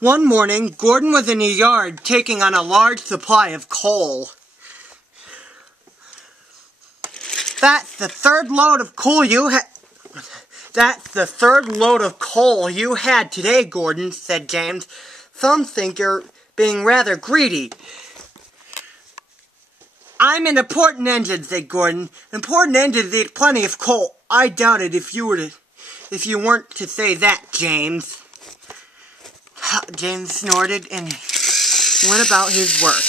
One morning, Gordon was in the yard taking on a large supply of coal. That's the third load of coal you had today, Gordon, said James. Some think you're being rather greedy. I'm an important engine, said Gordon. Important engines eat plenty of coal. I doubt it if you weren't to say that, James. James snorted and went about his work.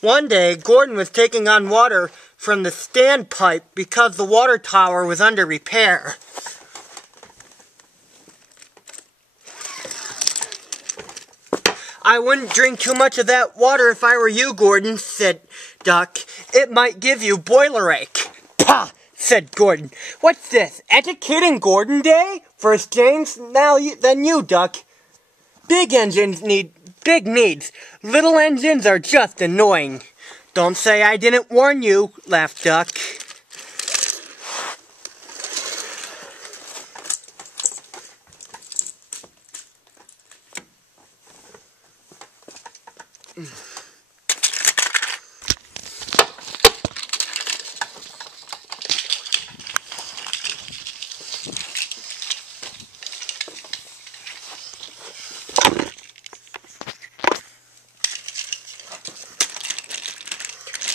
One day, Gordon was taking on water from the standpipe because the water tower was under repair. I wouldn't drink too much of that water if I were you, Gordon, said Duck. It might give you boiler ache. Pah, said Gordon. What's this, educating Gordon Day? First James, then you, Duck. Big engines need big needs. Little engines are just annoying. Don't say I didn't warn you, laughed Duck.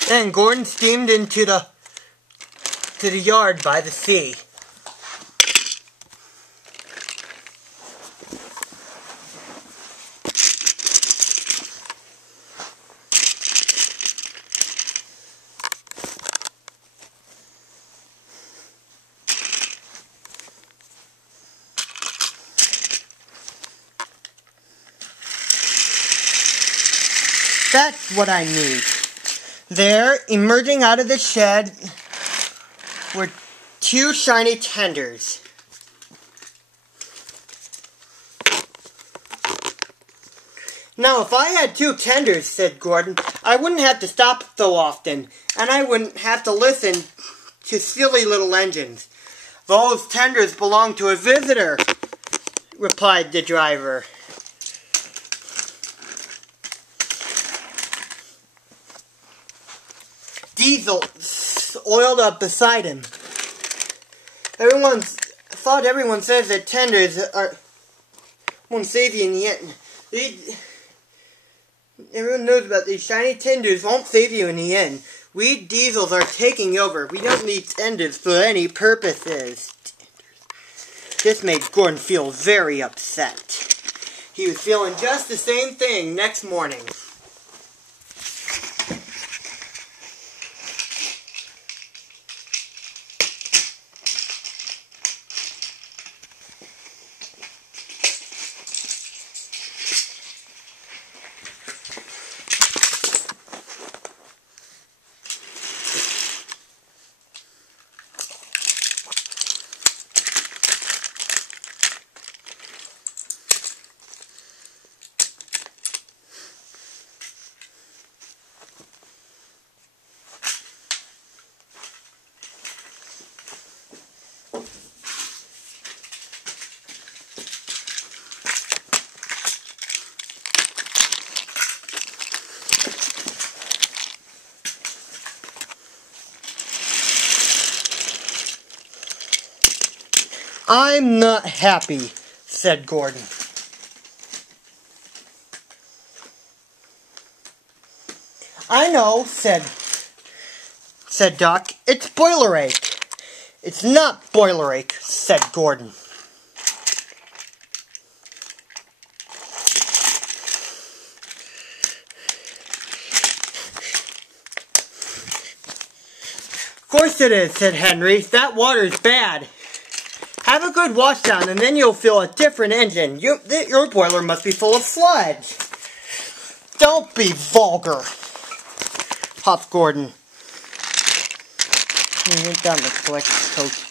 Then Gordon steamed into the yard by the sea. That's what I need. There, emerging out of the shed, were two shiny tenders. Now, if I had two tenders, said Gordon, I wouldn't have to stop so often, and I wouldn't have to listen to silly little engines. Those tenders belong to a visitor, replied the driver. Diesel oiled up beside him. Everyone says that tenders won't save you in the end. Everyone knows about these shiny tenders won't save you in the end. We diesels are taking over. We don't need tenders for any purposes. This made Gordon feel very upset. He was feeling just the same thing next morning. I'm not happy, said Gordon. I know, said Doc. It's boiler ache. It's not boiler ache, said Gordon. Of course it is, said Henry. That water's bad. Have a good wash down and then you'll feel a different engine. Your boiler must be full of sludge. Don't be vulgar, huffed Gordon. Went down the collect coach.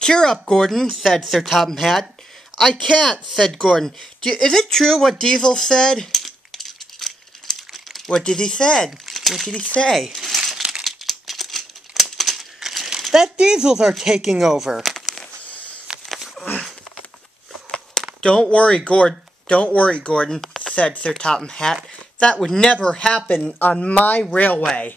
Cheer up, Gordon, said Sir Topham Hatt. I can't, said Gordon. Is it true what Diesel said? What did he say? What did he say? That Diesels are taking over. Don't worry, Gordon, said Sir Topham Hatt. That would never happen on my railway.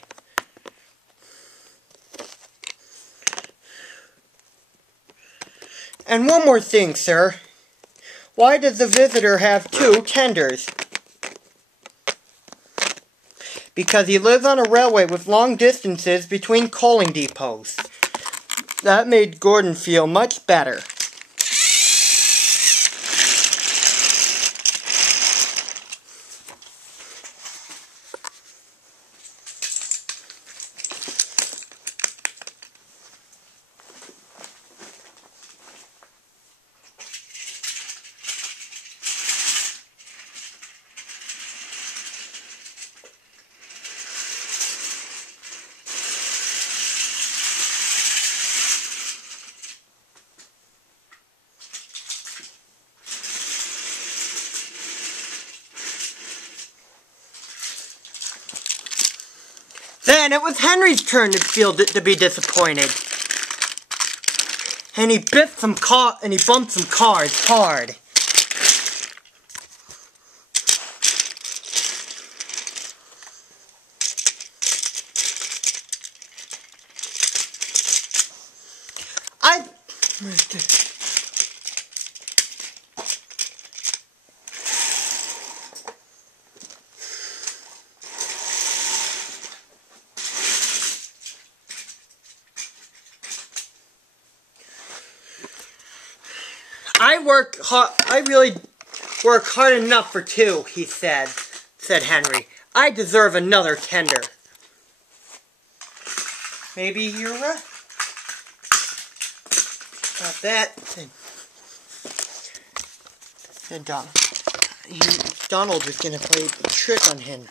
And one more thing, sir. Why does the visitor have 2 tenders? Because he lives on a railway with long distances between coaling depots. That made Gordon feel much better. Then it was Henry's turn to be disappointed. And he bumped some cars hard. I really work hard enough for 2, he said Henry. I deserve another tender. Maybe you're right. About that. And Donald was going to play a trick on Henry.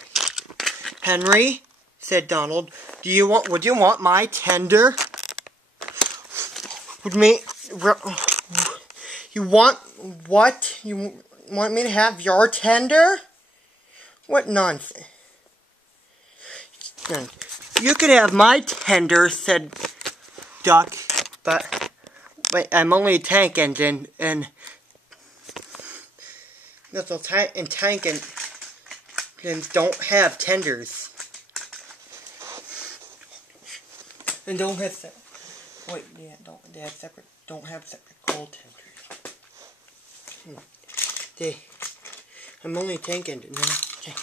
Henry, said Donald, would you want my tender? You want what? You want me to have your tender? What nonsense. You could have my tender, said Duck, but I'm only a tank engine, and tank engines don't have tenders. And don't have don't have separate coal tenders. I'm only a tank engine. Okay.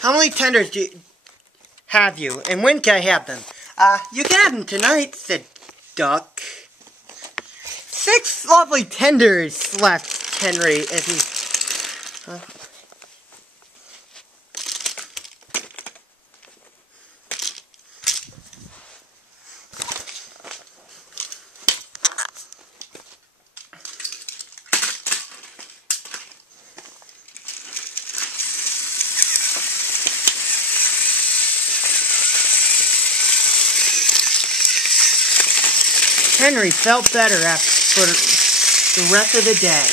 How many tenders have you, and when can I have them? You can have them tonight, said Duck. 6 lovely tenders, laughed Henry as he... Henry felt better for the rest of the day.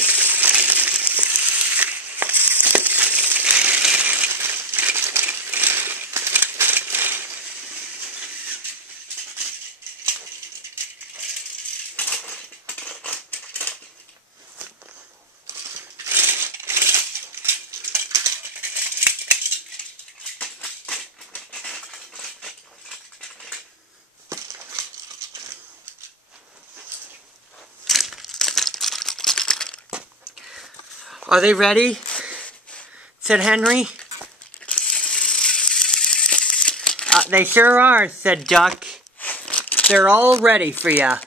Are they ready? Said Henry. They sure are, said Duck. They're all ready for ya.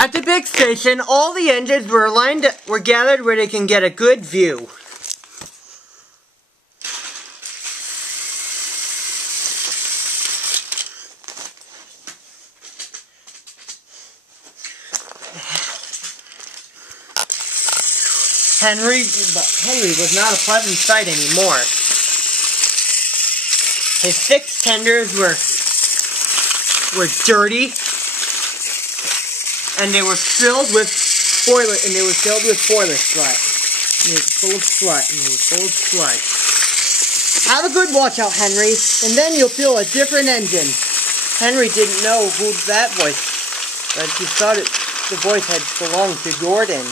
At the big station, all the engines were gathered where they can get a good view. Henry was not a pleasant sight anymore. His six tenders were dirty, and they were filled with boiler sludge. And they were full of sludge. Have a good watch out, Henry, and then you'll feel a different engine. Henry didn't know who that voice, but he thought the voice had belonged to Gordon.